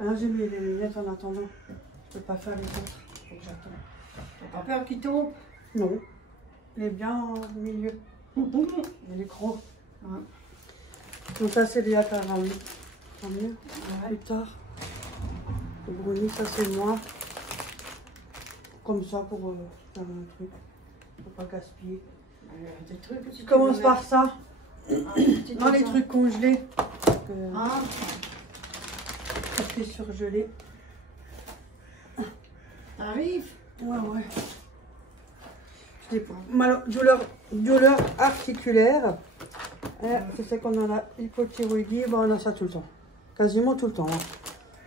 Alors j'ai mis les lunettes en attendant. Je peux pas faire les autres. Faut que j'attende. T'as pas peur qu'il tombe? Non. Il est bien au milieu. Il est gros. Ouais. Donc ça c'est Léa qui a ramené. Tant mieux. Ouais. Plus tard. Le brownie, ça c'est moi. Comme ça pour faire un truc. Pour pas gaspiller. Des trucs que Je tu commence peux par mettre. ça. Tu Non, fais les ça. trucs congelés. Ah, Café surgelé. t'arrives? Ouais, ouais. Douleur articulaire. C'est ça qu'on a la hypothyroïdie. Bon, on a ça tout le temps. Quasiment tout le temps. Hein.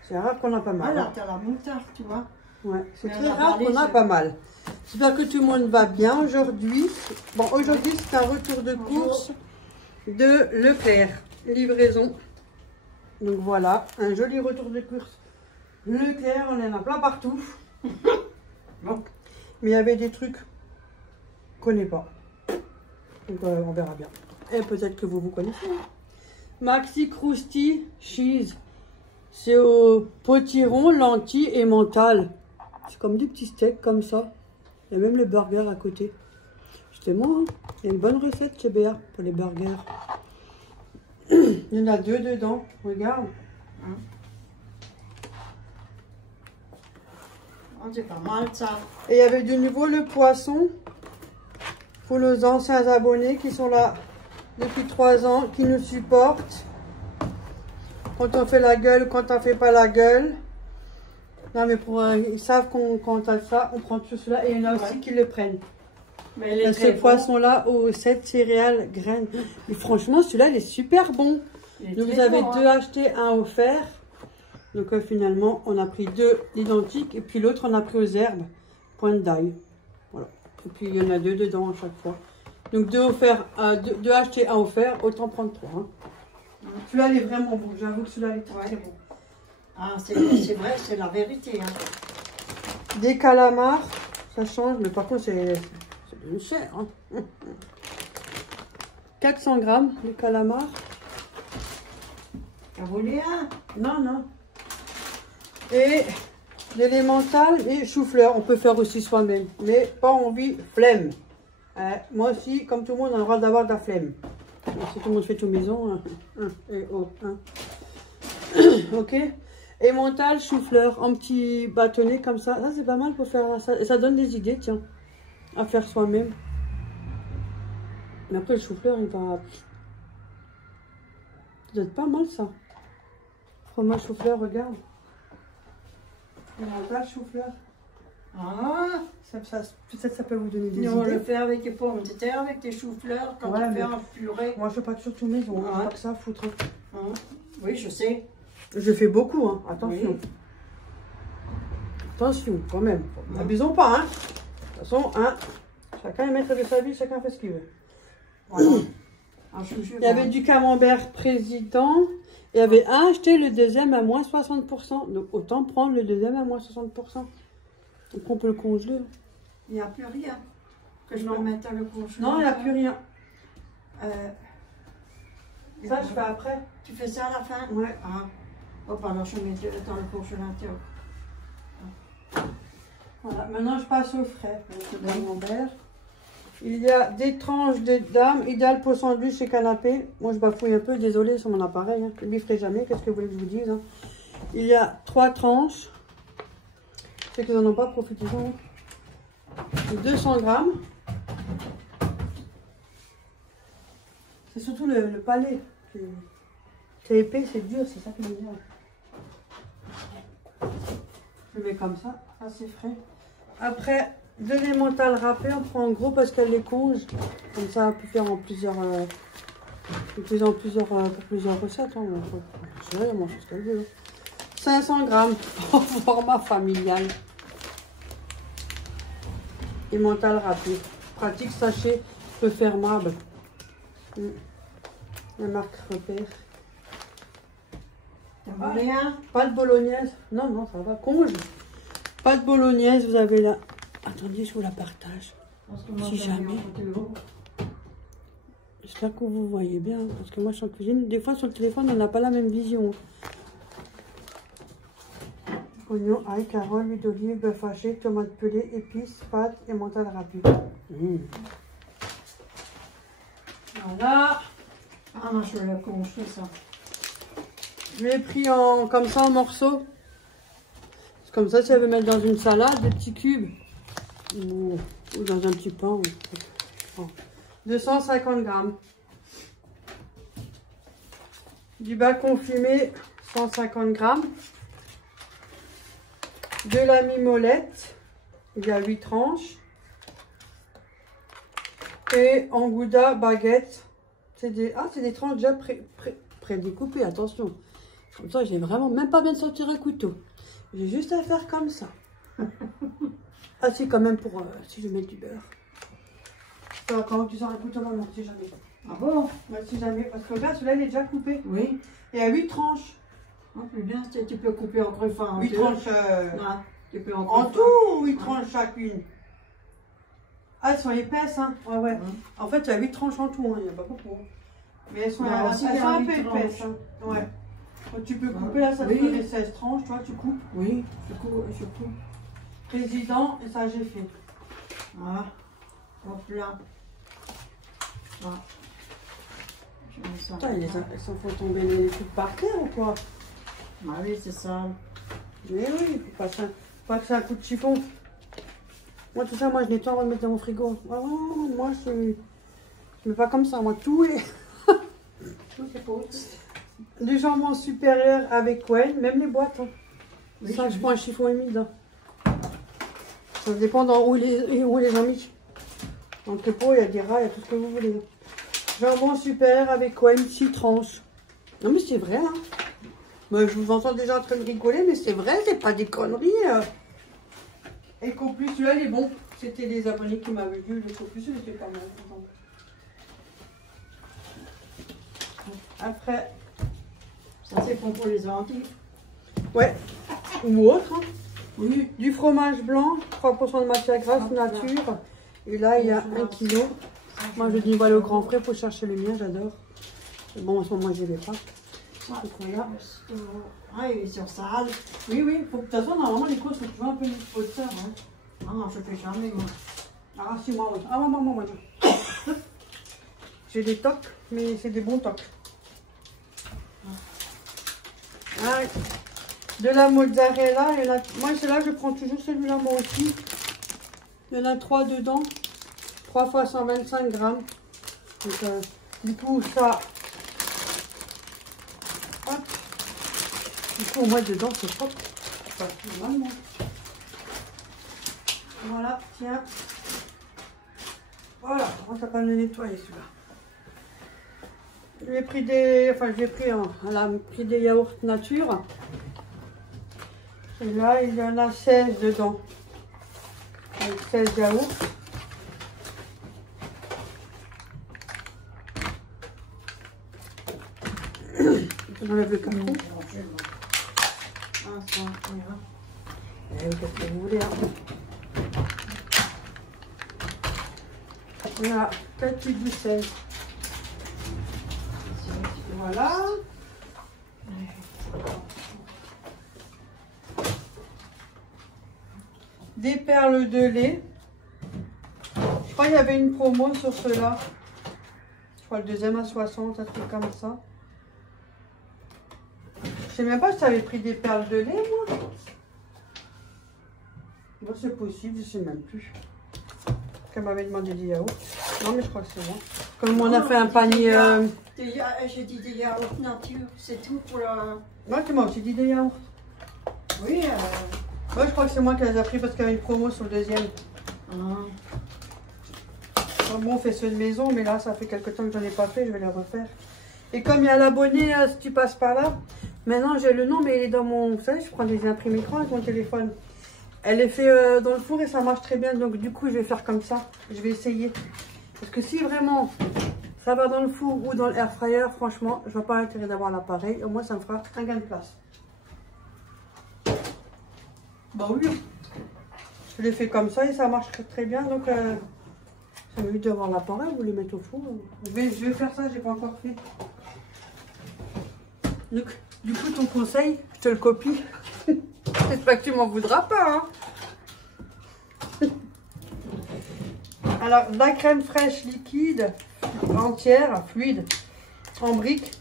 C'est rare qu'on a pas mal. Ah là, Hein. t'as la moutarde, tu vois. Ouais, c'est Mais très on a rare parlé, qu'on a c'est- pas mal. J'espère que tout le monde va bien aujourd'hui. Bon, aujourd'hui, c'est un retour de course de Leclerc. Livraison. Donc voilà, un joli retour de course. Leclerc, on en a plein partout. Bon. Mais il y avait des trucs qu'on connaît pas. Donc on verra bien. Et peut-être que vous connaissez. Hein. Maxi Krusty Cheese. C'est au potiron, lentilles et mental. C'est comme des petits steaks comme ça. Il y a même les burgers à côté. C'était moi. Hein. Il y a une bonne recette chez BA pour les burgers. Il y en a 2 dedans. Regarde. Hein. Oh, c'est pas mal ça. Et il y avait de nouveau le poisson. Pour nos anciens abonnés qui sont là depuis 3 ans, qui nous supportent. Quand on fait la gueule, quand on fait pas la gueule. Non mais pour ils savent qu'on quand on a ça, on prend tout cela. Et il y en a aussi qui le prennent. Mais elle est Ce très bon. poisson-là aux 7 céréales graines. Et franchement, celui-là, il est super bon. Il est Donc très vous avez bon, 2 hein. achetés, 1 offert. Donc finalement, on a pris 2 identiques. Et puis l'autre, on a pris aux herbes. Pointe d'ail. Voilà. Et puis il y en a 2 dedans à chaque fois. Donc 2 offerts, 2 achetés, 1 offert. Autant prendre 3. Hein. Celui-là, il est vraiment bon. J'avoue que celui-là, il est très, très bon. Ah, c'est vrai, c'est la vérité. Hein. Des calamars. Ça change, mais par contre, c'est devenu cher. Hein. 400 grammes de calamars. T'as volé un? Non, non. Et l'élémental et chou-fleur. On peut faire aussi soi-même. Mais pas envie, flemme. Moi aussi, comme tout le monde, on a le droit d'avoir de la flemme. Et si tout le monde fait tout maison, et oh, ok. Emmental, chou-fleur, en petit bâtonnet comme ça. Ça, c'est pas mal pour faire ça. Et ça donne des idées, tiens, à faire soi-même. Mais après, le chou-fleur, il va... Ça doit être pas mal, ça. Fromage chou-fleur, regarde. Emmental, chou-fleur. Ah, Peut-être ça peut vous donner des nous on le idées. fait avec les pommes de terre, avec des choux-fleurs, quand Ouais, on fait mais- un purée. Moi, je fais pas toujours tout maison. Hein. Ouais. Pas que ça à foutre. Hein. Oui, je sais. Je fais beaucoup, hein. Attention. Oui. Attention, quand même. Ouais. N'abusons pas, hein. De toute façon, hein, chacun est maître de sa vie, chacun fait ce qu'il veut. Voilà. Un chouchou. Il y avait du camembert président. Il y avait un acheté, le deuxième à moins 60%. Donc, autant prendre le deuxième à moins 60%. Donc, on peut le congeler. Il n'y a plus rien. Que je Non. peux mettre à le congélateur. Non, il n'y a plus rien. Ça, Je fais après. Tu fais ça à la fin? Ouais. Ah. Oh, alors je mets dans le congélateur. Voilà, maintenant je passe au frais. Donc, le camembert. Il y a des tranches de dames, idéales pour sandwich et canapé. Moi je bafouille un peu, désolé sur mon appareil. Hein. Je ne ferai jamais, qu'est-ce que vous voulez que je vous dise hein. Il y a 3 tranches. Ceux qui n'en ont pas, profitez-en. 200 grammes. C'est surtout le palais. C'est épais, c'est dur, c'est ça qui me vient. Je le mets comme ça, assez frais. Après, de l'émental râpé, on prend en gros parce qu'elle les conge. Comme ça, on peut faire en plusieurs, pour plusieurs recettes. Hein. C'est vrai, moi, ce qu'elle veut. Hein. 500 grammes en format familial. Emmental râpé. Pratique sachet refermable. La marque Repère. T'as volé un? Pas de bolognaise. Non, non, ça va. Conge. Pas de bolognaise, vous avez là. Attendez, je vous la partage. Parce que moi, Si j'en ai jamais. un côté haut. J'espère que vous voyez bien, parce que moi je suis en cuisine. Des fois sur le téléphone, on n'a pas la même vision. Oignons, ail, carottes, huile d'olive, bœuf haché, tomates pelées, épices, pâtes et mental râpé. Voilà. Ah, moi, je l'ai congelé, ça. Je l'ai pris en, comme ça en morceaux. Comme ça, si elle veut mettre dans une salade, des petits cubes. Ou dans un petit pain. 250 grammes. Du bacon fumé, 150 grammes. De la mimolette, il y a 8 tranches. Et en gouda baguette, c'est des tranches déjà pré-découpées, attention. Comme ça, j'ai vraiment même pas besoin de sortir un couteau. J'ai juste à faire comme ça. Ah si, quand même pour si je mets du beurre. Ça va, comment tu sors un couteau maintenant, si jamais. Ah bon? Ouais, si jamais, parce que regarde, celui-là il est déjà coupé. Oui. Il y a 8 tranches. Oh, plus bien, tu peux couper en greffant. 8 tranches Ah, tu peux en tout, 8 tranches chacune. Ah, elles sont épaisses, hein. Ouais, ouais. En fait, il y a 8 tranches en tout, hein. Il n'y a pas beaucoup. Mais elles sont, Bah, aussi, elles il y sont a un 8 peu tranches. épaisses. Hein. Ouais. Donc, tu peux couper, là, ça te ferait 16 tranches, toi, tu coupes. Oui, je coupe. Président, et ça, j'ai fait. Voilà. Hop là. Voilà. Je mets ça. Putain, elles s'en font tomber les trucs par terre ou quoi? Ah oui, c'est ça. Mais oui, faut pas que ça coup de chiffon. Moi, tout ça, moi, je nettoie avant de mettre dans mon frigo. Ah, moi, je mets pas comme ça, moi, tout est... Du jambon supérieur avec Cohen, même les boîtes. Hein. Oui, ça, je prends un chiffon humide. Hein. Ça dépend où les ont mis. Dans le pot, il y a des rats, il y a tout ce que vous voulez. Jambon supérieur avec Cohen, 6 tranches. Non, mais c'est vrai, hein. Mais je vous entends déjà en train de rigoler, mais c'est vrai, c'est pas des conneries. Et qu'en plus, celui-là, il est bon. C'était des abonnés qui m'avaient vu. Le plus, il était pas mal. Après, ça c'est bon pour les endives. Ouais, ou autre. Hein. Oui. Du fromage blanc, 3% de matière grasse nature. Et là, il y a 1 kg. Moi, je dis, voilà, au grand frais pour chercher le mien, j'adore. Bon, en ce moment, je ne vais pas. Donc, voilà. Ah, il est sur sale. Oui, oui. De toute façon, normalement, les courses, faut toujours un peu de ça. Hein. Ah non, je ne fais jamais, moi. Ah, si, moi, oui. Ah, moi. J'ai des tocs, mais c'est des bons tocs. Ah, de la mozzarella, il y en a... Moi, c'est là, je prends toujours celui-là, moi aussi. Il y en a 3 dedans. 3 fois 125 grammes. Donc, du coup, ça... Hop. Du coup, moi, dedans, c'est propre. Pas normalement. Voilà, tiens. Voilà, on va pas le nettoyer, celui-là. J'ai pris des... Enfin, j'ai pris... Elle a pris des yaourts nature. Et là, il y en a 16 dedans. Avec 16 yaourts. J'enlève le carton. Ah, ça, voilà. Qu'est-ce que vous voulez, hein. On a 4 tubes du sel. Voilà. Des perles de lait. Je crois qu'il y avait une promo sur ceux-là. Je crois le deuxième à 60, un truc comme ça. Je sais même pas si tu avais pris des perles de lait, moi. Bon, c'est possible, je sais même plus. Qu'elle m'avait demandé des yaourts. Non, mais je crois que c'est bon. Comme on a fait un panier... J'ai dit des yaourts nature, c'est tout pour la... Ouais, tu m'as aussi dit des yaourts. Oui, Ouais, je crois que c'est moi qui les ai pris parce qu'il y avait une promo sur le deuxième. Bon, on fait ceux de maison, mais là, ça fait quelques temps que j'en ai pas fait, je vais les refaire. Et comme il y a l'abonné, si tu passes par là, maintenant j'ai le nom, mais il est dans mon... Vous savez, je prends des imprimés écran avec mon téléphone. Elle est faite dans le four et ça marche très bien, donc du coup, je vais faire comme ça. Je vais essayer. Parce que si vraiment ça va dans le four ou dans l'air fryer, franchement, je vois pas l'intérêt d'avoir l'appareil. Au moins, ça me fera un gain de place. Bah oui, je l'ai fait comme ça et ça marche très bien. Donc, Ça m'évite d'avoir l'appareil, vous les mettre au four. Je vais faire ça, j'ai pas encore fait. Donc, du coup, ton conseil, je te le copie. J'espère que tu m'en voudras pas. Hein. Alors, de la crème fraîche liquide, entière, fluide, en briques.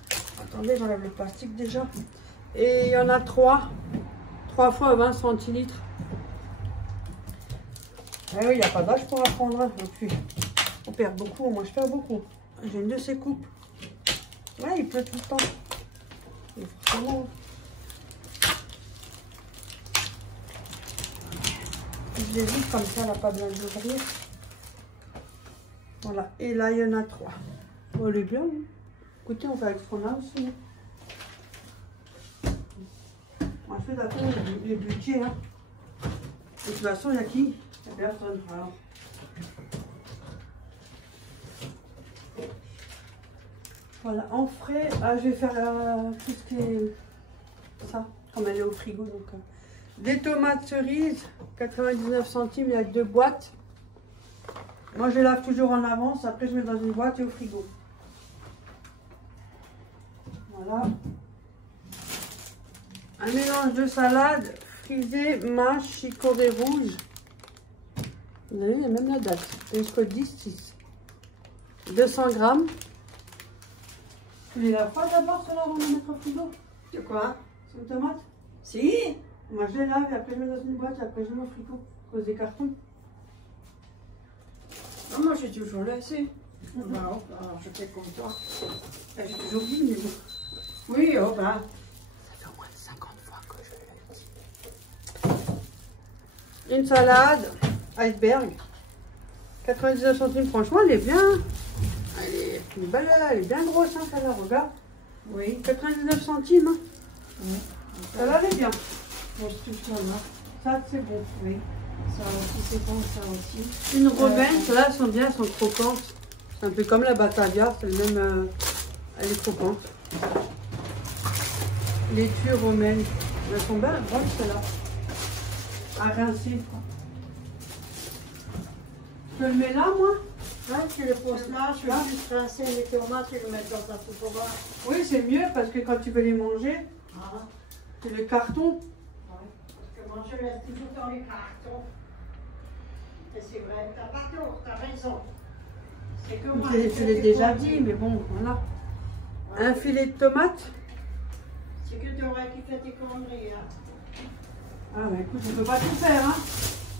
Attendez, j'enlève le plastique déjà. Et il y en a 3 fois 20 centilitres. Ah oui, il n'y a pas d'âge pour apprendre. Hein. Et puis, on perd beaucoup, moi je perds beaucoup. J'ai une de ces coupes. Ouais, il pleut tout le temps. Et forcément. Je les vide comme ça, elle n'a pas besoin d'ouvrir. Voilà, et là il y en a 3. Oh, elle est bien. Hein. Écoutez, on fait avec ce qu'on a aussi. On fait d'accord les budgets. Hein. De toute façon, il y a qui? Il y a personne. Alors. Voilà, en frais, je vais faire tout ce qui est ça, comme elle est au frigo. Donc, des tomates cerises, 99 centimes, il y a 2 boîtes. Moi, je les lave toujours en avance, après je mets dans une boîte et au frigo. Voilà. Un mélange de salade, frisée, mâche, chicorée rouge. Vous avez, il y a même la date. Jusqu'au 10-6. 200 grammes. Tu les laves pas d'abord, ceux-là, avant de les mettre au frigo? De quoi? C'est une tomate? Si. Moi, je les lave et après je mets dans une boîte et après je mets au frigo. À cause des cartons. Ah, moi, j'ai toujours laissé. Alors, je fais comme toi. J'ai toujours dit, mais bon. Oui, oh ben. Ça fait au moins 50 fois que je l'ai dit. Une salade, iceberg. 99 centimes, franchement, elle est bien. Elle est belle, elle est bien grosse, hein, celle-là, regarde. Oui. 99 centimes. Hein. Oui. Celle-là, elle est bien. Bon, je touche là. Ça, c'est bon. Oui. Ça aussi, c'est bon, ça aussi. Une romaine, celles-là, elles sont bien, elles sont croquantes. C'est un peu comme la Batavia, c'est le même. Elle est croquante. Les tues romaines, elles sont bien bonnes, celles-là. À rincer. Je le mets là, moi? Là, tu le poses là, je vais juste rincer les tomates et le mettre dans ta soupe au bar. Oui, c'est mieux parce que quand tu veux les manger, Ah. c'est le carton. Oui. Parce que moi, je laisse toujours dans les cartons. Et c'est vrai, t'as pas tort, t'as raison. C'est que moi, Je l'ai déjà dit, mais bon, voilà. Ouais. Un filet de tomate. C'est que Dora qui fait des conneries. Hein. Ah, bah écoute, on ne peut pas tout faire, hein.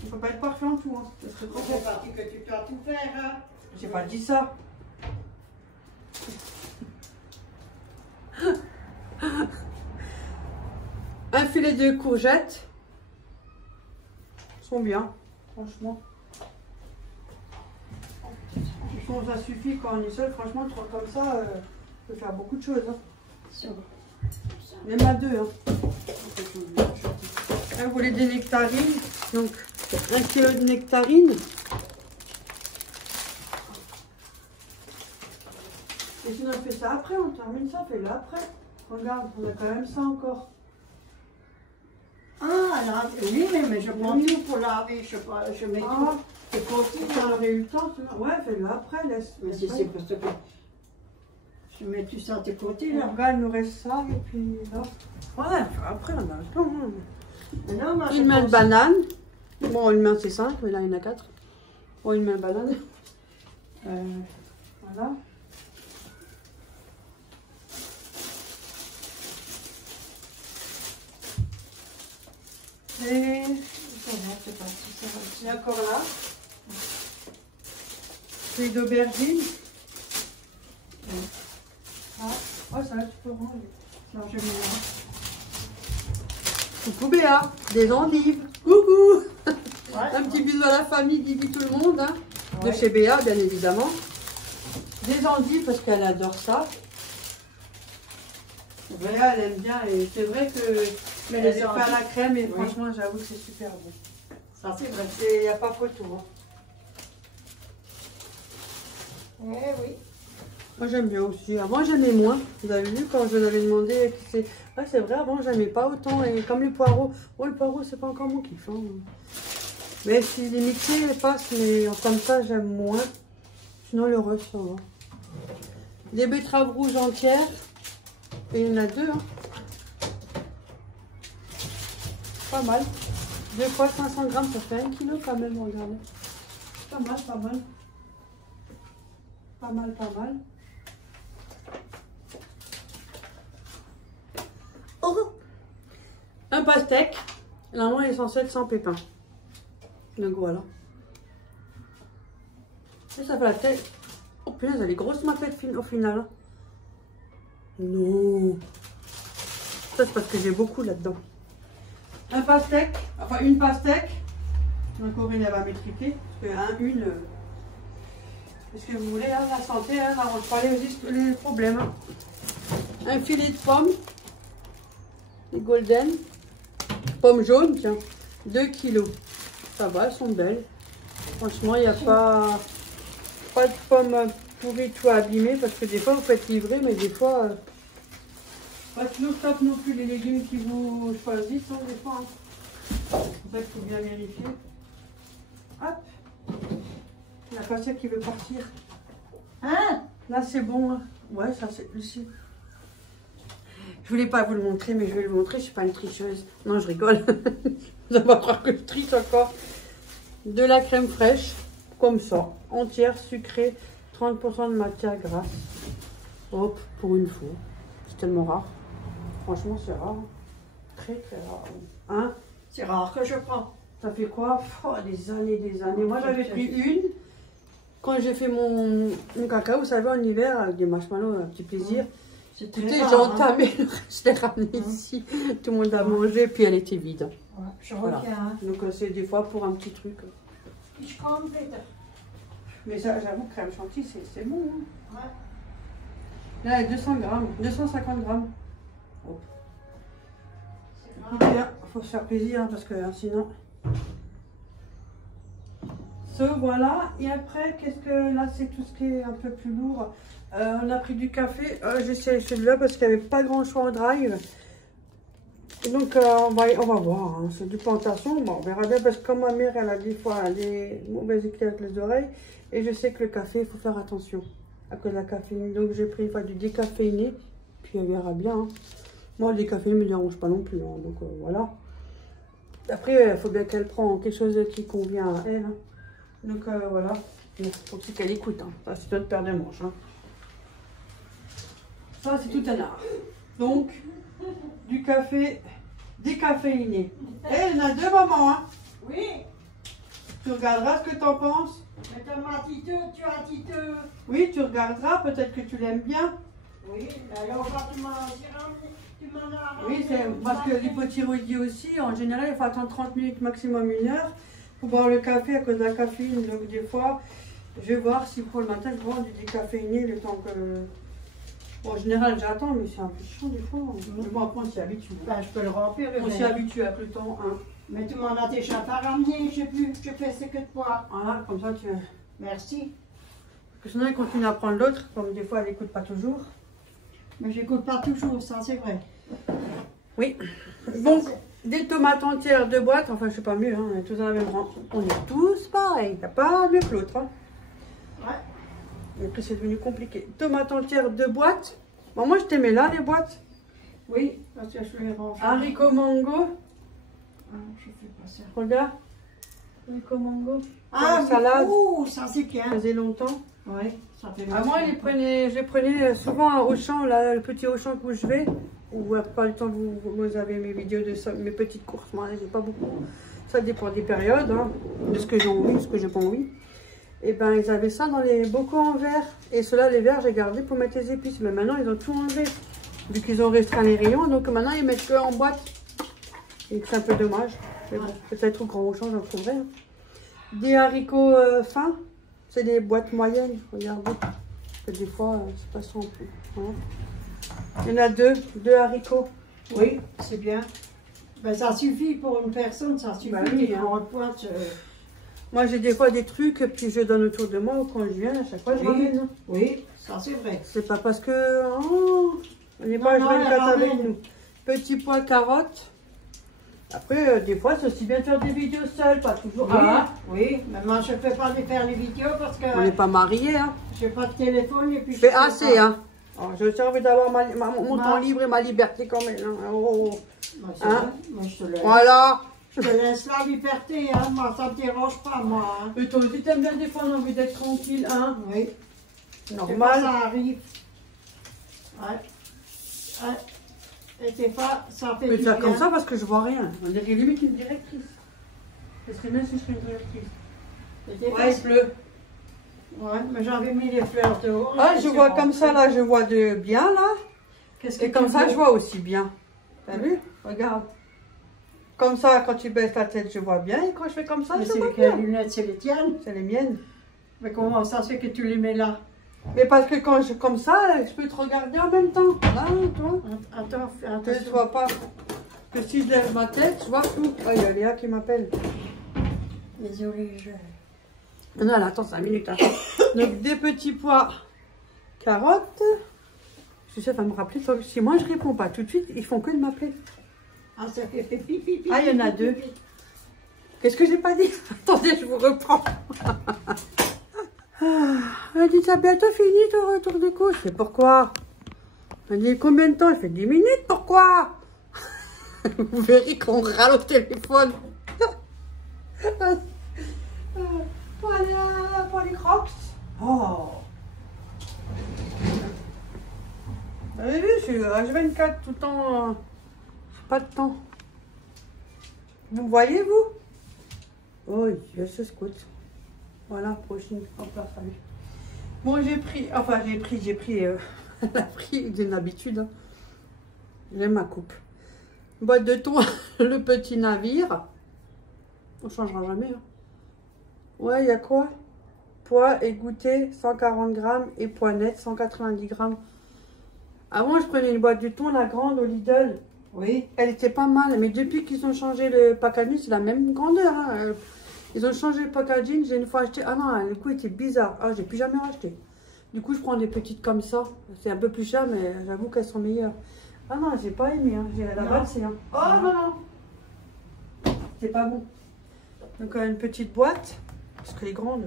On ne peut pas être parfait en tout, hein. C'est pas dit que tu dois tout faire. Hein. J'ai pas dit ça. Un filet de courgettes. Ils sont bien, franchement. Ça suffit quand on est seul, franchement, comme ça, on peut faire beaucoup de choses. Hein. Ça va. Même à 2. Hein. Là, vous voulez des nectarines. Donc, 1 kilo de nectarines. Et sinon, on fait ça après, on termine ça, fais-le après. Regarde, on a quand même ça encore. Ah, là, oui, mais je prends tout pour laver, je mets tout. Et quand on aurait eu le temps, ouais, fais-le après, laisse. Mais si c'est parce que je mets tout ça de côté, là. Regarde, il nous reste ça, et puis là. Ouais, après, on a le temps. Hein. Non, moi, Une main de banane. Bon, une main, c'est 5, mais là, il y en a 4. Bon, une main de banane. Voilà. Et c'est pas si ça va. il y a encore là. Feuilles d'aubergine. Ah, oh, ça, tu peux ranger. Non, je mets là. Coucou Béa, des endives. Coucou. Ouais, Un petit bisou à la famille qui vit tout le monde. Hein. Ouais. De chez Béa, bien évidemment. Des endives parce qu'elle adore ça. Béa, elle aime bien. Et c'est vrai que Mais elle les est fait à endives, la crème. Et oui. franchement, j'avoue que c'est super bon. Ça, c'est vrai. Il n'y a pas photo. Hein. Eh oui. Moi, j'aime bien aussi. Avant, j'aimais moins. Vous avez vu quand je vous avais demandé. Ouais, c'est vrai, avant, j'aimais pas autant. Et comme les poireaux. Oh, le poireau, c'est pas encore mon kiff. Hein. Mais si les mixés passent, mais comme ça, j'aime moins. Sinon, le reste, ça va. Des betteraves rouges entières. Et il y en a 2. Hein. Pas mal. 2 fois 500 grammes, ça fait 1 kg quand même, regardez. Pas mal, pas mal. Pas mal, pas mal. Oh, un pastèque. Normalement, il est censé être sans pépins. Donc voilà. Et ça fait la tête. Oh punaise, elle est grosse ma tête au final. Hein. Non. Ça, c'est parce que j'ai beaucoup là-dedans. Un pastèque. Enfin, une pastèque. Donc Corinne, elle va m'étriper. Parce que une. Qu'est-ce que vous voulez, hein, la santé, hein, on va parler aussi les problèmes. Hein. Un filet de pommes. Les golden. Pommes jaunes, tiens. 2 kilos. Ça va, elles sont belles. Franchement, il n'y a pas de pommes pourries, tout abîmées. Parce que des fois, vous faites livrer, mais des fois, pas toujours top non plus les légumes qui vous choisissent, hein, des fois. Hein. En fait, il faut bien vérifier. Hop. Il n'y a pas ça qui veut partir. Hein? Là, c'est bon. Hein. Ouais, ça, c'est ici. Je voulais pas vous le montrer, mais je vais le montrer. Je suis pas une tricheuse. Non, je rigole. Vous allez pas croire que je triche encore. De la crème fraîche, comme ça. Entière, sucrée, 30% de matière grasse. Hop, pour une fois. C'est tellement rare. Franchement, c'est rare. Très, très rare. Hein? C'est rare que je prends. Ça fait quoi? Oh, des années, des années. Moi, j'avais pris une. Quand j'ai fait mon cacao, vous savez, en hiver, avec des marshmallows, un petit plaisir. C'était J'ai entamé, je l'ai ramenée ici. Tout le monde a mangé, puis elle était vide. Ouais, je Voilà. reviens. Hein. Donc, c'est des fois pour un petit truc. Je compte vite. Mais ça, j'avoue, crème chantilly, c'est bon. Hein. Ouais. Là, 200 grammes, 250 grammes. Oh. C'est grave. Bien, faut se faire plaisir, hein, parce que sinon... Voilà, et après, qu'est-ce que là, c'est tout ce qui est un peu plus lourd. On a pris du café. J'essaie celui-là parce qu'il n'y avait pas grand choix au drive. Et donc, on va voir. Hein. C'est du plantation. Bon, on verra bien parce que comme ma mère, elle a des fois des mauvaises éclairs avec les oreilles. Et je sais que le café, il faut faire attention à cause de la caféine. Donc, j'ai pris du décaféiné. Puis, elle verra bien. Hein. Moi, le décaféiné ne me dérange pas non plus. Hein. Donc, voilà. Après, il faut bien qu'elle prenne quelque chose qui convient à elle. Hein. Donc voilà, il faut aussi qu'elle écoute. Hein. Ça, c'est notre paire de manches. Hein. Ça, c'est tout un art. Donc, du café décaféiné. Eh, il y en a 2 mamans. Hein. Oui. Tu regarderas ce que tu en penses. Mais tu as titeux. Oui, tu regarderas. Peut-être que tu l'aimes bien. Oui, alors tu m'en as ramené. Oui, c'est parce que l'hypothyroïdie aussi, en général, il faut attendre 30 minutes, maximum 1 heure. Pour boire le café à cause de la caféine. Donc des fois, je vais voir si pour le matin, je bois du décaféiné le temps que... Bon, en général, j'attends, mais c'est un peu chiant des fois. Mais bon, après, on s'y habitue. Ben, je peux le remplir. On s'y habitue avec le temps. Hein. Mais tu m'en as déjà pas ramené, je sais plus. Je fais ce que de toi. Voilà, comme ça, tu... Merci. Parce que sinon, il continue à prendre l'autre, comme des fois, elle n'écoute pas toujours. Mais j'écoute pas toujours, ça c'est vrai. Oui. Donc, des tomates entières, 2 boîtes. Enfin, je sais pas mieux, hein, on est tous dans la même rang. On est tous pareils. Il n'y a pas mieux que l'autre. Hein. Ouais. Et après, c'est devenu compliqué. Tomates entières, 2 boîtes. Bon, moi, je t'aimais là, les boîtes. Oui, parce que je les range. Haricots mango. Ah, je fais pas ça. Regarde. Haricots mango. Ah, oui. Salade. Ouh, ça c'est bien. Ça faisait longtemps. Oui, ça fait Ah, moi, je les prenais souvent au champ, là, le petit Auchan où je vais. Ou pas le temps que vous avez mes vidéos de ça, mes petites courses. Moi, j'ai pas beaucoup. Ça dépend des périodes, hein, de ce que j'ai envie, de ce que j'ai pas envie. Et ben, ils avaient ça dans les bocaux en verre. Et ceux-là, les verres, j'ai gardé pour mettre les épices. Mais maintenant, ils ont tout enlevé. Vu qu'ils ont restreint les rayons. Donc maintenant, ils mettent que en boîte. Et c'est un peu dommage. Mais bon, peut-être au grand Auchan, j'en trouverai. Hein. Des haricots fins. C'est des boîtes moyennes. Regardez. Parce que des fois, c'est pas ça en plus. Voilà. Il y en a 2 haricots. Oui, c'est bien. Ben, ça suffit pour une personne, ça suffit. Bah oui, des hein. grandes boîtes. Moi, j'ai des fois des trucs, puis je donne autour de moi, ou quand je viens, à chaque fois, je ramène. Oui, ça c'est vrai. C'est pas parce que... Oh, on n'est pas Non, joué elle avec ramène. nous. Petit pois carottes. Après, des fois, c'est aussi bien de faire des vidéos seules, pas toujours. Oui, Ah, oui, mais moi je ne peux pas les faire les vidéos parce que on n'est pas mariés, hein. j'ai pas de téléphone et puis Je fais peux assez, pas. hein. Alors, j'ai aussi envie d'avoir mon temps libre et ma liberté quand même. Hein. Oh. Moi, c'est Hein? vrai. Moi, je te laisse. Voilà. Je te laisse la liberté, hein. Moi ça ne me dérange pas, moi. Hein. Et toi aussi, t'aimes bien des fois, on a envie d'être tranquille, hein. Oui. Normal. Ça arrive. Ouais. Ouais. Et des fois, ça fait Je vais du faire bien. comme ça parce que je vois rien. On dirait limite une directrice. Ce serait bien si je serais une directrice. Et des fois, Ouais, il pleut. ouais, mais j'avais mis les fleurs dehors. Ah, et je c'est vois rentré. comme ça, là, je vois de bien, là. Qu'est-ce que Et comme tu ça, veux? je vois aussi bien. T'as vu? Regarde. Comme ça, quand tu baisses la tête, je vois bien. Et quand je fais comme ça, Mais je c'est vois lesquelles bien. lunettes, c'est les tiennes. C'est les miennes. Mais comment ça se fait que tu les mets là? Mais parce que quand je comme ça, je peux te regarder en même temps. Là, toi. Attends, fais Que je attention. vois pas. Que si je lève ma tête, je vois tout. Ah, il y a Léa qui m'appelle. Désolée, Non, elle attend 5 minutes. Hein. Donc, des petits pois, carottes. Je sais, elle va me rappeler. Si moi, je réponds pas tout de suite, ils font que de m'appeler. Ah, ça fait pipi, pipi. Ah, il y en a deux. Qu'est-ce que j'ai pas dit? Attendez, je vous reprends. Elle dit, t'as bientôt fini ton retour de course. C'est pourquoi? Elle dit, combien de temps? Elle fait 10 minutes, pourquoi? Vous verrez qu'on râle au téléphone. Pour les crocs. Oh. Vous avez vu, je suis H24 tout le temps. J'ai pas de temps. Vous voyez, vous? Oh, je se scout. Voilà, prochaine. Hop là, salut. Bon, j'ai pris. Enfin, j'ai pris. Elle a pris d'une habitude. Hein. J'ai ma coupe. Boîte de thon, le petit navire. On changera jamais. Hein. Ouais, il y a quoi? Poids et goûter 140 grammes et poids net 190 grammes. Avant, je prenais une boîte de thon, la grande au Lidl. Oui. Elle était pas mal, mais depuis qu'ils ont changé le packaging, c'est la même grandeur. Hein. Ils ont changé le packaging, j'ai une fois acheté. Ah non, le coup était bizarre. Ah, j'ai plus jamais racheté. Du coup, je prends des petites comme ça. C'est un peu plus cher, mais j'avoue qu'elles sont meilleures. Ah non, j'ai pas aimé. Hein. J'ai la valsée. Hein. Oh non, non. C'est pas bon. Donc, une petite boîte. Parce que les grandes,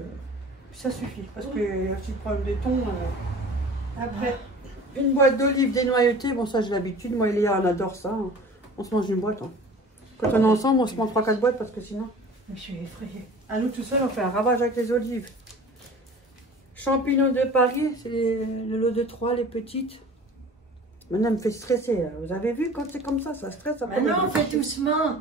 ça suffit. Parce que si je prends des thon, après. Une boîte d'olives dénoyautées, bon ça j'ai l'habitude, moi et Léa on adore ça, hein. On se mange une boîte. Hein. Quand on est ensemble, on se prend 3-4 boîtes parce que sinon... Je suis effrayée. À nous tout seuls, on fait un ravage avec les olives. Champignons de Paris, c'est le lot de 3, les petites. Maintenant elle me fait stresser, hein. Vous avez vu quand c'est comme ça stresse. Après, Mais non, fais doucement.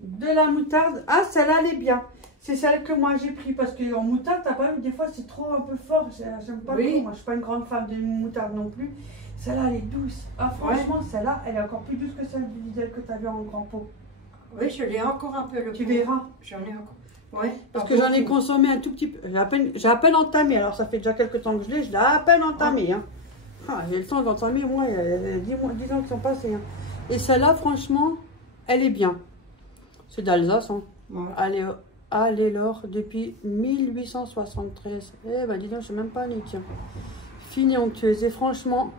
De la moutarde, ah celle-là elle est bien. C'est celle que moi j'ai pris parce qu'en moutarde, t'as pas vu, des fois c'est trop un peu fort. J'aime pas trop. Moi je suis pas une grande fan de moutarde non plus. Celle-là elle est douce. Ah franchement, celle-là elle est encore plus douce que celle du Lidl que t'as vu en grand pot. Oui, je l'ai encore un peu le Tu pot. verras. J'en ai encore. Ouais. Parce que j'en ai consommé un tout petit peu. J'ai à peine entamé. Alors ça fait déjà quelques temps que je l'ai à peine entamé. Hein. Ah, j'ai le temps d'entamer, moi, il y a 10 ans qui sont passés. Hein. Et celle-là, franchement, elle est bien. C'est d'Alsace. Hein. Ouais. Allez, l'or depuis 1873. Eh ben dis donc, je sais même pas né, tiens. Fine et onctueuse. Et franchement,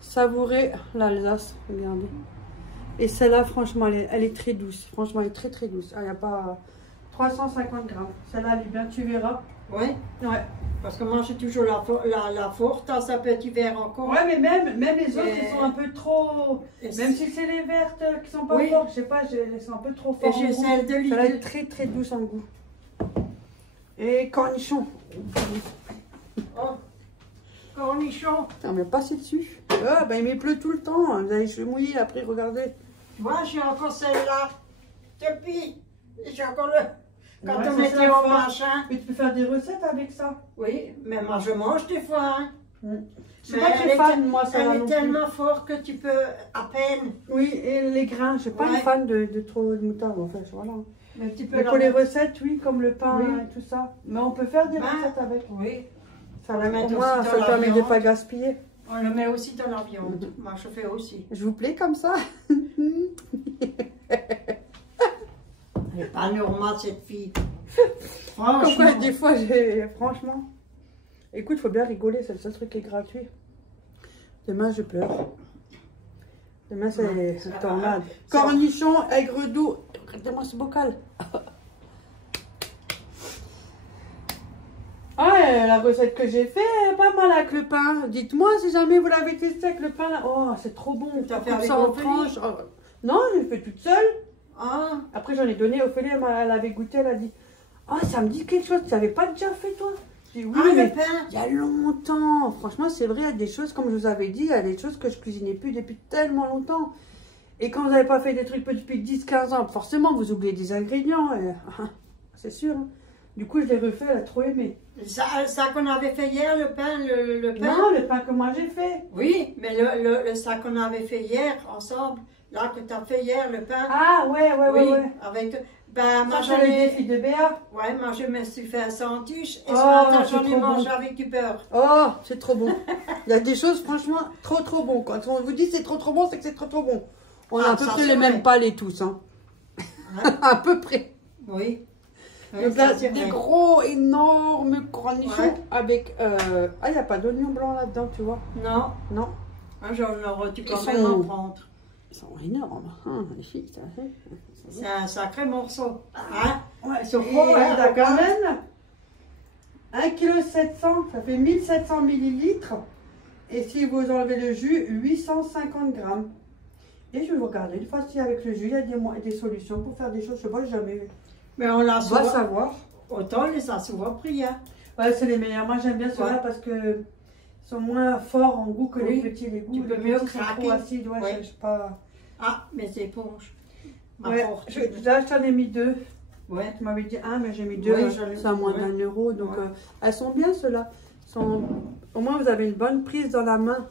savourez l'Alsace. Regardez. Et celle-là, franchement, elle est très douce. Franchement, elle est très très douce. Ah, il n'y a pas 350 grammes. Celle-là, elle est bien, tu verras. Oui. Ouais. Parce que moi, j'ai toujours la forte dans sa petit verre encore. Ouais, mais même les autres, ils sont un peu trop... Même si c'est les vertes qui sont pas fortes, je sais pas, elles sont un peu trop fortes. Et j'ai celle de Lidl. Elle est très très douce en goût. Et cornichons. Oh, cornichons. On m'a passé dessus. Ah, ben il pleut tout le temps. Vous avez les cheveux mouillés après, regardez. Moi, j'ai encore celle-là. Depuis, j'ai encore le... Quand Ouais, on était au machin. Mais tu peux faire des recettes avec ça. Oui, mais moi je mange des fois. Hein. Je suis pas très fan, moi, ça. Elle est tellement forte que tu peux à peine. Oui, et les grains, je suis pas une fan de trop de moutarde, en fait, voilà. Mais tu peux mais pour les recettes, oui, comme le pain et tout ça. Mais on peut faire des recettes avec. Oui. Ça, au moins, ça permet de ne pas gaspiller. On le met aussi dans la viande. Moi, je fais aussi. Je vous plais comme ça? Elle n'est pas normale, cette fille. Franchement. Des fois, franchement. Écoute, il faut bien rigoler, c'est le seul truc qui est gratuit. Demain, je pleure. Demain, c'est Ouais, une ça tornade. va. Cornichons, aigre doux. Regardez-moi ce bocal. Ah, la recette que j'ai fait, pas mal avec le pain. Dites-moi si jamais vous l'avez testé avec le pain. Oh, c'est trop bon. Tu as fait Comme avec ça en Ophélie? tranche. Oh. Non, je l'ai fait toute seule. Ah, Après, j'en ai donné. Ophélie, elle avait goûté. Elle a dit, ah, ça me dit quelque chose. Tu n'avais pas déjà fait, toi? J'ai dit, oui, ah mais le pain. il y a longtemps. Franchement, c'est vrai, il y a des choses, comme je vous avais dit, il y a des choses que je cuisinais plus depuis tellement longtemps. Et quand vous n'avez pas fait des trucs depuis 10-15 ans, forcément, vous oubliez des ingrédients. C'est sûr. Hein. Du coup, je l'ai refait, elle a trop aimé. Ça qu'on avait fait hier, le pain, le pain. Non, le pain que moi j'ai fait. Oui, mais ça qu'on avait fait hier ensemble, là que tu as fait hier, le pain. Ah, ouais. Oui, avec. Ben, moi Ça, j'en c'est le ai. défi de Béa. Ouais, moi je me suis fait un sandwich et ce Oh, matin c'est j'en ai trop mangé bon. avec du beurre. Oh, c'est trop bon. Il y a des choses, franchement, trop bon. Quand on vous dit c'est trop bon, c'est que c'est trop bon. On a à peu ça, près c'est les vrai. mêmes palais tous. Hein. Hein? À peu près. Oui. Oui, Donc ça, là, c'est des vrai. gros, énormes cornichons Ouais. avec... Ah, il n'y a pas d'oignon blanc là-dedans, tu vois. Non, Non, j'en aurais dû quand Ils même sont- en prendre. ils sont énormes. Hein, les filles, ça fait. C'est un sacré morceau. Hein? Ouais, Ils sont et gros, hein, il a quand regarde. même 1,7 kg, ça fait 1700 millilitres. Et si vous enlevez le jus, 850 grammes. Et je vais vous regarder, une fois si avec le jus, il y a des solutions pour faire des choses, je ne sais pas, jamais. Mais on l'a On va souvent. savoir. Autant on les a souvent pris. Hein. Ouais, c'est les meilleurs. Moi, j'aime bien ceux-là Ouais. parce que ils sont moins forts en goût que Oui. les petits. Les goûts, Tu les peux mieux petits sont craquer. trop acides. Ouais, Ouais. je sais pas. Ah, mes éponges. Ma Ouais, fortune. là, je t'en ai mis 2. Ouais. Tu m'avais dit 1, mais j'ai mis 2. Ouais, j'en ai- c'est à moins ouais. d'1 euro. Donc, Ouais. elles sont bien, ceux-là. Au moins, vous avez une bonne prise dans la main.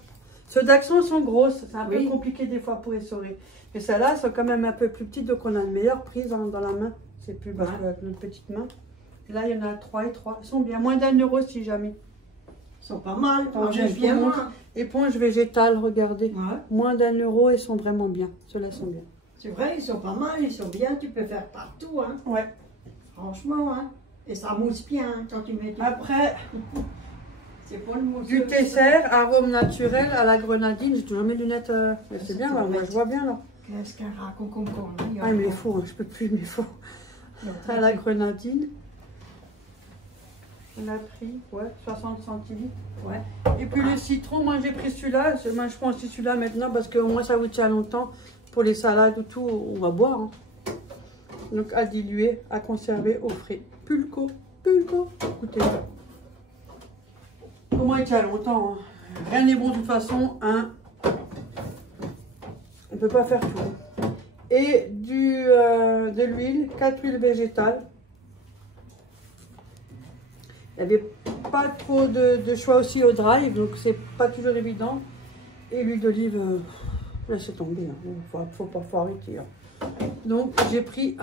Ceux d'Action sont grosses. C'est un Oui. peu compliqué des fois pour essorer. Mais celles-là, elles sont quand même un peu plus petites. Donc, on a une meilleure prise dans la main. C'est plus bas Ouais. avec notre petite main. Et là, il y en a 3 et 3. Ils sont bien. Moins d'1 euro si jamais. Ils sont pas mal. Attends, Moi, j'aime je vous bien montre. moi. Éponge végétale, regardez. Ouais. Moins d'1 euro, ils sont vraiment bien. Ceux-là sont bien. C'est vrai, ils sont pas mal, ils sont bien. Tu peux faire partout. Hein. Ouais. Franchement. Hein. Et ça mousse bien hein, quand tu mets du... Après, C'est pour le mousse. du tesser, arôme naturel à la grenadine. J'ai toujours mes lunettes. Mais c'est bien, là. Moi, je vois bien, là. Qu'est-ce qu'un raconte comme con. Ah, mais il faut. Hein, je peux plus, mais il faut. À la grenadine. On a pris, ouais, 60 centilitres. Ouais. Et puis le citron, moi j'ai pris celui-là. Moi je prends aussi celui-là maintenant parce qu'au moins ça vous tient longtemps. Pour les salades ou tout, on va boire. Hein. Donc à diluer, à conserver au frais. Pulco, écoutez. Au moins il tient longtemps. Hein. Rien n'est bon de toute façon. Hein. On ne peut pas faire tout. Et de l'huile, 4 huiles végétales. Il n'y avait pas trop de choix aussi au drive, donc c'est pas toujours évident. Et l'huile d'olive, laissez tomber, hein. Faut arrêter. Hein. Donc j'ai pris,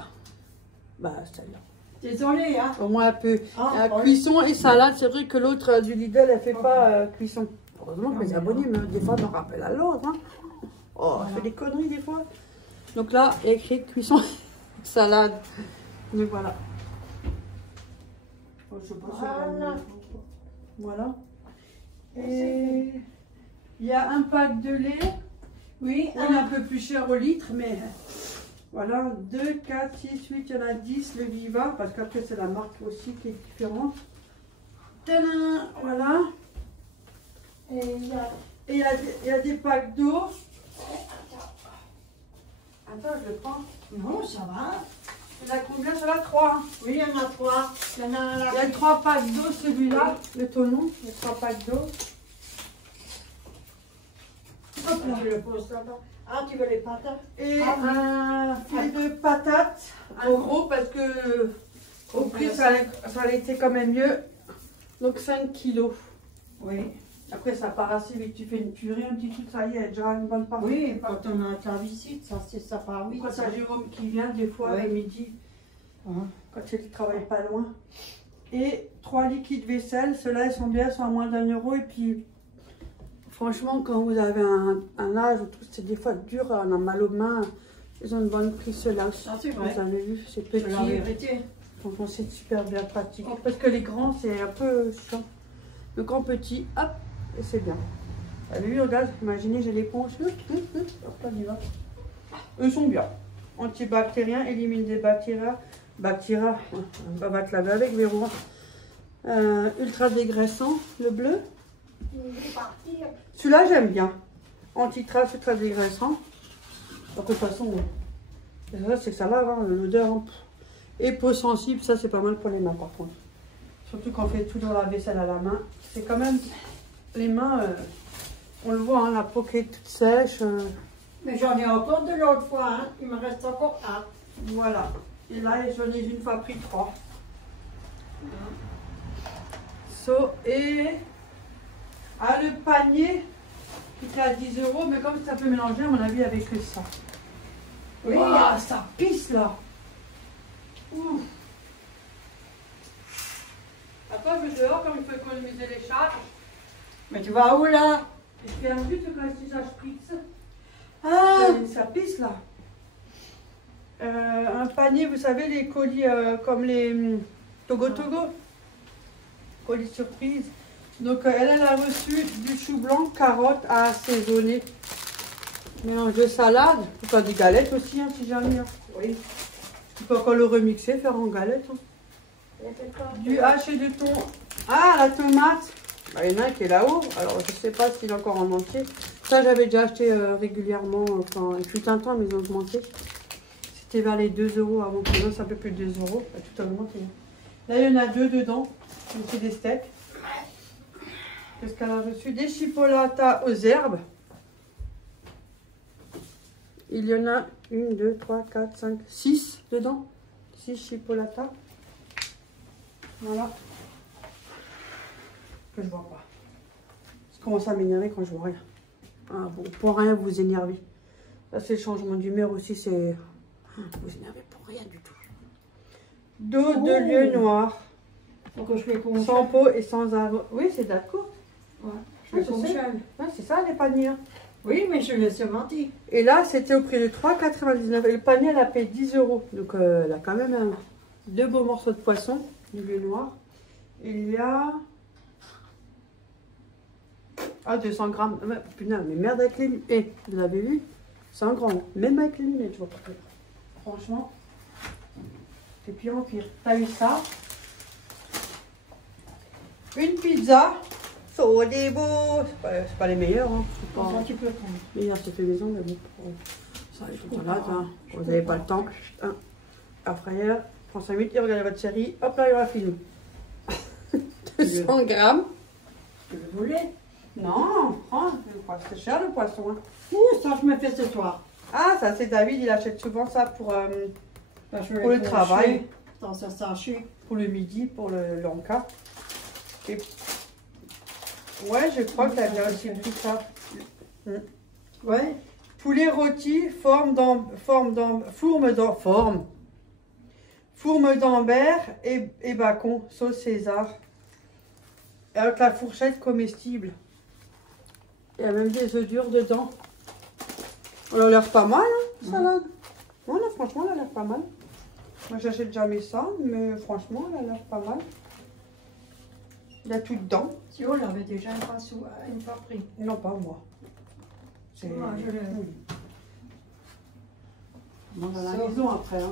celle-là. Désolée, hein. Au moins un peu. Ah, Cuisson et salade, c'est vrai que l'autre du Lidl, elle fait pas cuisson. Heureusement que mes abonnés, des fois, me rappellent à l'ordre. Hein. Oh, je fais des conneries des fois. Donc là, il y a écrit cuisson salade. Mais voilà. Oh, je sais pas si Voilà. voilà. Et il y a un pack de lait. Oui, On est un peu plus cher au litre, mais voilà. 2, 4, 6, 8, il y en a 10 le Viva, parce qu'après c'est la marque aussi qui est différente. Tadam, voilà. Et il y a des packs d'eau. Attends, je le prends. non, ça va. Il y en a combien? Ça va 3. Oui, il y en a 3. Il y en a un là. Il y a 3 packs d'eau, celui-là, le tonneau. Il y a 3 packs d'eau. Hop là. Tu le poses là-bas. Ah, tu veux les patates? Et Ah, un filet de patates, un gros, parce que au prix ça a été quand même mieux. Donc 5 kilos. oui. Après ça part assez vite, tu fais une purée, un petit truc, ça y est, déjà une bonne partie. Oui, quand on a ta visite, ça part vite. Quand t'as Jérôme qui vient des fois Oui. le midi, Hein. quand il ne travaille pas loin. Et 3 liquides vaisselle, ceux-là ils sont bien, ils sont à moins d'1 euro. Et puis franchement, quand vous avez un âge ou tout, c'est des fois dur, on a mal aux mains. Ils ont une bonne prise ceux-là aussi. Ah, c'est vrai. Vous avez vu, c'est C'est la petit. vérité. Franchement, c'est super bien pratique. Parce que les grands, c'est un peu chiant. Le grand petit, hop, et c'est bien. T'as vu, regarde, imaginez, j'ai l'éponge. Hop, on y va. Eux sont bien. Antibactériens, élimine des bactéries. On va te laver avec Véro. Ultra dégraissant, le bleu. Celui-là, j'aime bien. Anti-trace, ultra dégraissant. De toute façon, ça, c'est que ça lave, hein, l'odeur. Hein. Et peau sensible, ça, c'est pas mal pour les mains, par contre. Surtout quand on fait tout dans la vaisselle à la main. C'est quand même... Les mains, on le voit, hein, la peau qui est toute sèche. Mais j'en ai encore de l'autre fois, hein. Il me reste encore un. Voilà. Et là, j'en ai une fois pris 3. Et le panier qui était à 10 €, mais comme ça peut mélanger, à mon avis, avec ça. Oui, wow, ça pisse là. Ouf. Après, je vais dehors comme il faut économiser les charges. Mais tu vas où là? Je fais un but quand si j'achète. Ah, ça pisse là. Un panier, vous savez, les colis comme les Togo, colis surprise. Donc elle a reçu du chou blanc, carottes à assaisonner, mélange de salade, ou pas des galettes aussi, hein, si jamais. Hein. Oui. Tu peux encore le remixer, faire en galette. Hein. Du haché de thon. Ah, la tomate. Bah, il y en a un qui est là-haut. Alors je sais pas s'il est encore en entier. Ça j'avais déjà acheté régulièrement. Enfin, il fut un temps, mais ils ont augmenté. C'était vers les 2 € avant que c'est un peu plus de 2 €. Tout a augmenté. Là, il y en a 2 dedans. C'est des steaks. Qu'est-ce qu'elle a reçu? Des chipolatas aux herbes. Il y en a 1, 2, 3, 4, 5, 6 dedans. 6 chipolatas. Voilà. Que je vois pas. Je commence à m'énerver quand je vois rien. Ah bon, pour rien vous énerver. Là, c'est le changement d'humeur aussi. C'est... Vous énervez pour rien du tout. Dos de lieu noir. Donc je fais comme sans peau et sans arôme. Oui, c'est d'accord. Ouais, je fais comme ouais, c'est ça les paniers. Oui, mais je laisse mentir. Et là, c'était au prix de 3,99 €. Et le panier, elle a payé 10 €. Donc, elle a quand même 2 beaux morceaux de poisson, du lieu noir. Il y a... Ah, 200 grammes. Putain, mais merde avec les lunettes. Et, vous l'avez vu? 100 grammes. Même avec les lunettes, je vois pas. Franchement, c'est pire en pire. T'as eu ça? Une pizza. So des beaux. C'est pas les meilleurs. Hein. Pas... Ça, tu peux prendre. Meilleur, c'est fait maison, mais bon. Ça, il faut là, hein. Vous n'avez pas le temps. Après, prends 5 minutes et regardez votre série. Hop là, il y aura film. 200 grammes. Tu le voulais? Non, prends. C'est cher le poisson. Hein. Ouh, ça, je me fais ce soir. Ah, ça, c'est David. Il achète souvent ça pour le travail. Dans un sachet. Pour le midi, pour le lanka. Et... Ouais, je crois que tu as bien aussi pris ça. Ouais. Poulet rôti, fourme d'Ambert et bacon, sauce César. Avec la fourchette comestible. Il y a même des œufs durs dedans. Elle a l'air pas mal, hein, salade. Non, non, franchement, elle a l'air pas mal. Moi, j'achète jamais ça, mais franchement, elle a l'air pas mal. Il y a tout dedans. Si on l'avait déjà une fois pris. Non, pas moi. C'est... Moi, je l'ai. On mange à la maison après. Hein.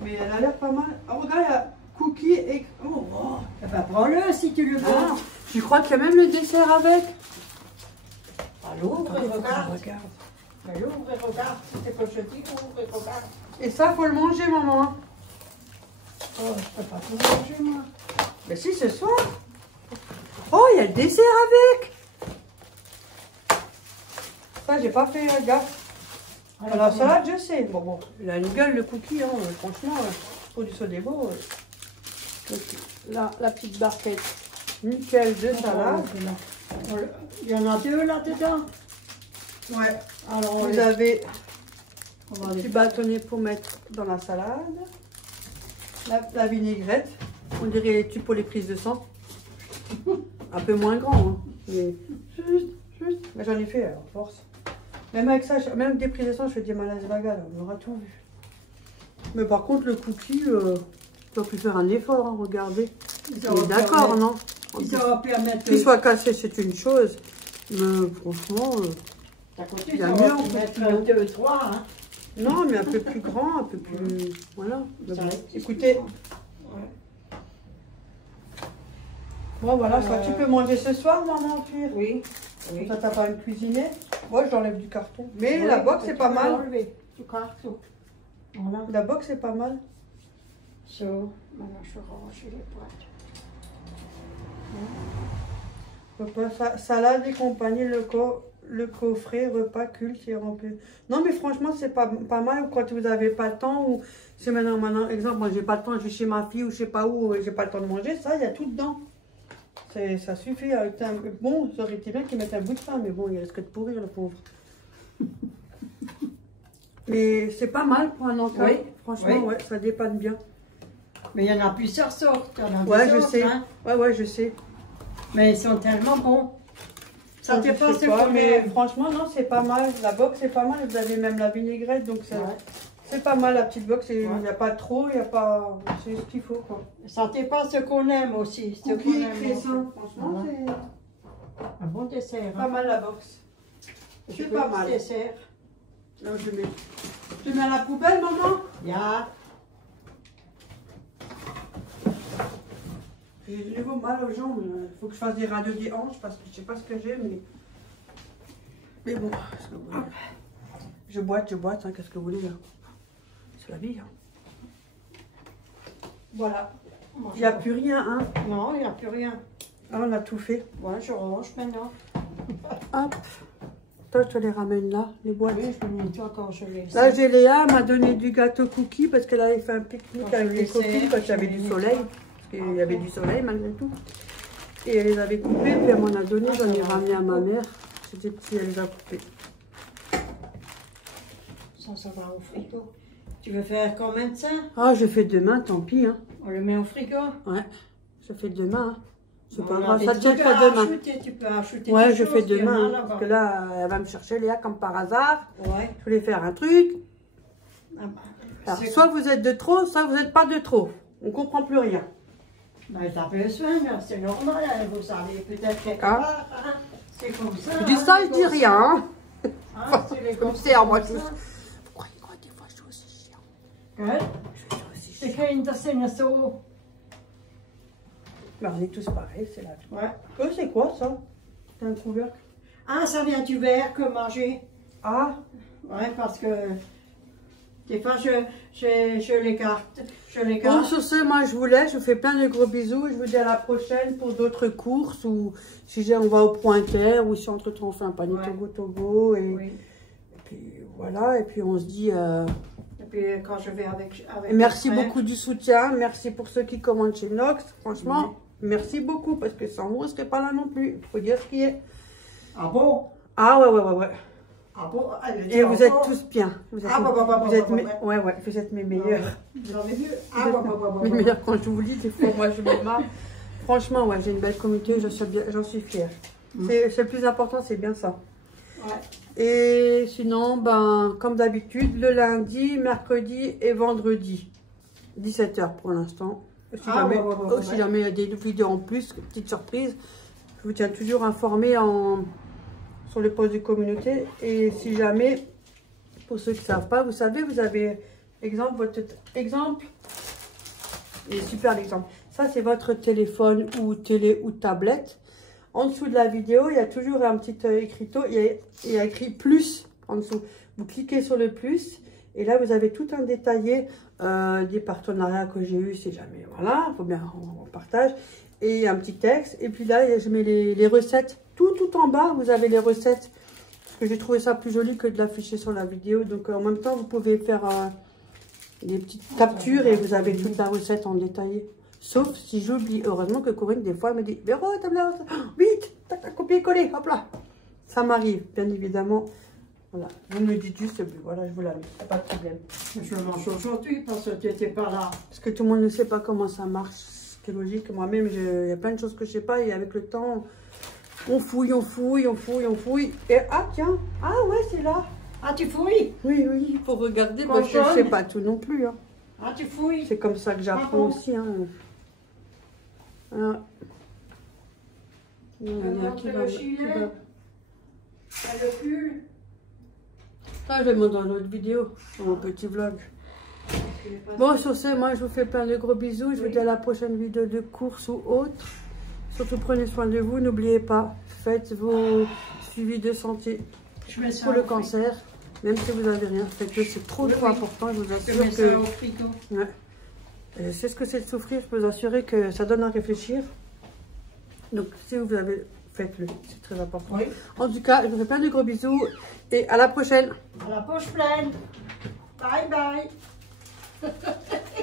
Mais elle a l'air pas mal. Oh, regarde, il y a cookies et... Oh, oh. Eh ben, prends-le si tu le veux. Ah, je crois qu'il y a même le dessert avec. Ah, l'ouvre et regarde. Ben, l'ouvre et regarde. C'est pas jeté, ouvre et regarde. Et ça, faut le manger, maman. Oh, je peux pas tout manger, moi. Mais si, ce soir. Oh, il y a le dessert avec. Ça, j'ai pas fait gaffe. Alors, la salade, je sais. Bon, il a une gueule, le cookie, hein, franchement, pour du sodébo. Là, la petite barquette, nickel de salade. Il y en a 2 là-dedans. Ouais. Alors, vous avez un petit bâtonnet pour mettre dans la salade. La vinaigrette. On dirait les tubes pour les prises de sang. Un peu moins grand, hein. Mais juste. Mais j'en ai fait, alors, force. Même avec ça, même des prises de sang, je fais des malaises vagas, on aura tout vu. Mais par contre, le cookie, tu dois plus faire un effort, hein, regardez. D'accord, non? Ça va permettre... Qu'il soit cassé, c'est une chose. Mais franchement, T'as côté, il y a ça mieux va en mettre petit, hein. 2, 3, hein. non, mais un peu plus grand, un peu plus... Voilà. Ça va être- Écoutez, Ouais. bon voilà, ça, tu peux manger ce soir, maman, puis. Oui. Comme Oui. ça, t'as pas à me cuisiner. Moi, j'enlève du carton. Mais Oui, la box, tu c'est peux pas mal. l'enlever, du carton. Voilà. La box, c'est pas mal. So, maintenant je range les boîtes. Salade et compagnie, le coffret, repas culte, c'est rempli. Non, mais franchement, c'est pas mal quand vous n'avez pas le temps. Ou c'est maintenant, exemple, moi, j'ai pas le temps, je vais chez ma fille ou je sais pas où, j'ai pas le temps de manger. Ça, il y a tout dedans. Ça suffit. Bon, ça aurait été bien qu'ils mettent un bout de pain, mais bon, il risque de pourrir, le pauvre. Mais c'est pas mal pour un encas. Oui, Franchement, oui. ouais, ça dépanne bien. Mais il y en a plusieurs sortes. Il y en a Ouais, je plusieurs, sais. hein. Ouais, je sais. Mais ils sont tellement bons. Ça Je dépend sais ce pas, qu'on mais aime. franchement, non, c'est pas mal. La box, c'est pas mal. Vous avez même la vinaigrette, donc ça, Ouais. c'est pas mal, la petite box. Il Ouais. n'y a pas trop, il n'y a pas... C'est ce qu'il faut, quoi. Ça dépend ce qu'on aime aussi. Ce qu'on Cookies, aime crescents, aussi. franchement, Voilà. c'est Un bon dessert. pas mal, la box. Je C'est veux pas du mal. dessert. Là, je mets... Tu mets à la poubelle, maman? Ya. J'ai de nouveau mal aux jambes. Il faut que je fasse des radios des hanches parce que je sais pas ce que j'ai, mais bon, ce que vous voulez. Je boite, hein, qu'est-ce que vous voulez, là? C'est la vie, hein. Voilà. Moi, Il n'y a plus rien, hein. Non, il n'y a plus rien. Ah, on a tout fait. Ouais, je range maintenant. Hop. Toi, je te les ramène là, les boîtes. Oui, je le nettoie quand je les Là, j'ai Léa m'a donné du gâteau cookie parce qu'elle avait fait un pique-nique Quand avec je les les copines sers, quand il y je avait les du nettoie. soleil. Parce qu'il y avait du soleil malgré tout. Et elle les avait coupées, puis elle m'en a donné, j'en ai ramené à ma mère. C'était petit, elle les a coupées. Ça va au frigo. Tu veux faire combien de ça? Ah, je fais demain, tant pis, hein. On le met au frigo? Ouais, je fais demain, hein. C'est On pas a grave, des ça tient trucs pas à demain. ajouter, tu peux ajouter Ouais, des je fais choses, il y en a demain, hein, là-bas. parce que là, elle va me chercher Léa comme par hasard. Ouais. Je voulais faire un truc. Ah bah, Alors, c'est- soit vous êtes de trop, soit vous n'êtes pas de trop. On comprend plus rien. bah, t'as besoin, là, c'est normal, hein, vous allez peut-être quelque Ah. part, hein. C'est comme ça. Je dis ça, je dis rien, hein. C'est les Comme gosses, c'est, moi, comme je... ça. Vous croyez quoi, des fois, je suis aussi chiant. Ouais. Je suis aussi C'est chiant. qu'il y a une scène so. Ben, on est tous pareils, c'est la vie. Ouais. C'est quoi, ça? C'est un couvercle. Ah, ça vient du verre que manger. Ah, Ouais, parce que des fois, je l'écarte. Je bon, l'écarte. sur ce, moi, je vous laisse. Je vous fais plein de gros bisous. Je vous dis à la prochaine pour d'autres courses ou si on va au Pointerre ou si entre-temps on fait un panier Ouais. Togo. Oui. Et puis voilà, et puis on se dit... Et puis quand je vais avec Et merci mon frère, beaucoup du soutien. Merci pour ceux qui commandent chez Nox. Franchement, merci beaucoup parce que sans vous, on ne serait pas là non plus. Il faut dire ce qui est. Ah bon? Ah ouais. Ah bon? Et vous êtes tous bien. Vous êtes, Ah, vous êtes ouais. ouais, vous êtes mes meilleurs. Vous avez vu? Ah, Mes meilleurs quand je vous lis, des fois, moi je me marre. Franchement, ouais, j'ai une belle communauté, j'en suis fière. C'est le plus important, c'est bien ça. Ouais. Et sinon, ben, comme d'habitude, le lundi, mercredi et vendredi. 17 h pour l'instant. Si jamais il y a des vidéos en plus, petite surprise, je vous tiens toujours informé sur le post de communauté. Et si jamais, pour ceux qui ne savent pas, vous savez, vous avez votre exemple. Et super l'exemple. Ça, c'est votre téléphone ou télé ou tablette. En dessous de la vidéo, il y a toujours un petit écriteau. Il y a écrit plus en dessous. Vous cliquez sur le plus. Et là, vous avez tout un détaillé des partenariats que j'ai eu. Si jamais, voilà, il faut bien on partage. Et un petit texte. Et puis là, je mets les recettes. Tout en bas, vous avez les recettes. Parce que j'ai trouvé ça plus joli que de l'afficher sur la vidéo. Donc, en même temps, vous pouvez faire des petites captures et vous avez toute la recette en détaillé. Sauf si j'oublie. Heureusement que Corinne, des fois, elle me dit « Véro, t'as la recette. Vite, t'as copié-collé, hop là !» Ça m'arrive, bien évidemment. Voilà, vous me dites juste, voilà, je vous la mets, pas de problème. Je mange aujourd'hui parce que tu n'étais pas là. Parce que tout le monde ne sait pas comment ça marche, ce qui est logique. Moi-même, il y a plein de choses que je ne sais pas et avec le temps, on fouille. Et ah tiens, ah ouais, c'est là. Ah, tu fouilles? Oui, il faut regarder, parce que je ne sais pas tout non plus. Hein. Ah, tu fouilles? C'est comme ça que j'apprends aussi. Hein. Ah. Il y en a qui va... Le pull. Ça, je vais montrer dans une autre vidéo, dans mon petit vlog. Bon, sur ce, moi, je vous fais plein de gros bisous. Je vous dis à la prochaine vidéo de course ou autre. Surtout, prenez soin de vous. N'oubliez pas, faites vos suivis de santé pour le cancer. Même si vous n'avez rien, faites-le. C'est trop important. Je vous assure que... Ouais. C'est ce que c'est de souffrir. Je peux vous assurer que ça donne à réfléchir. Donc, si vous avez... Faites-le, c'est très important. Oui. En tout cas, je vous fais plein de gros bisous et à la prochaine. À la poche pleine. Bye bye.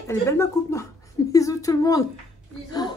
Elle est belle ma coupe, moi. Bisous tout le monde. Bisous.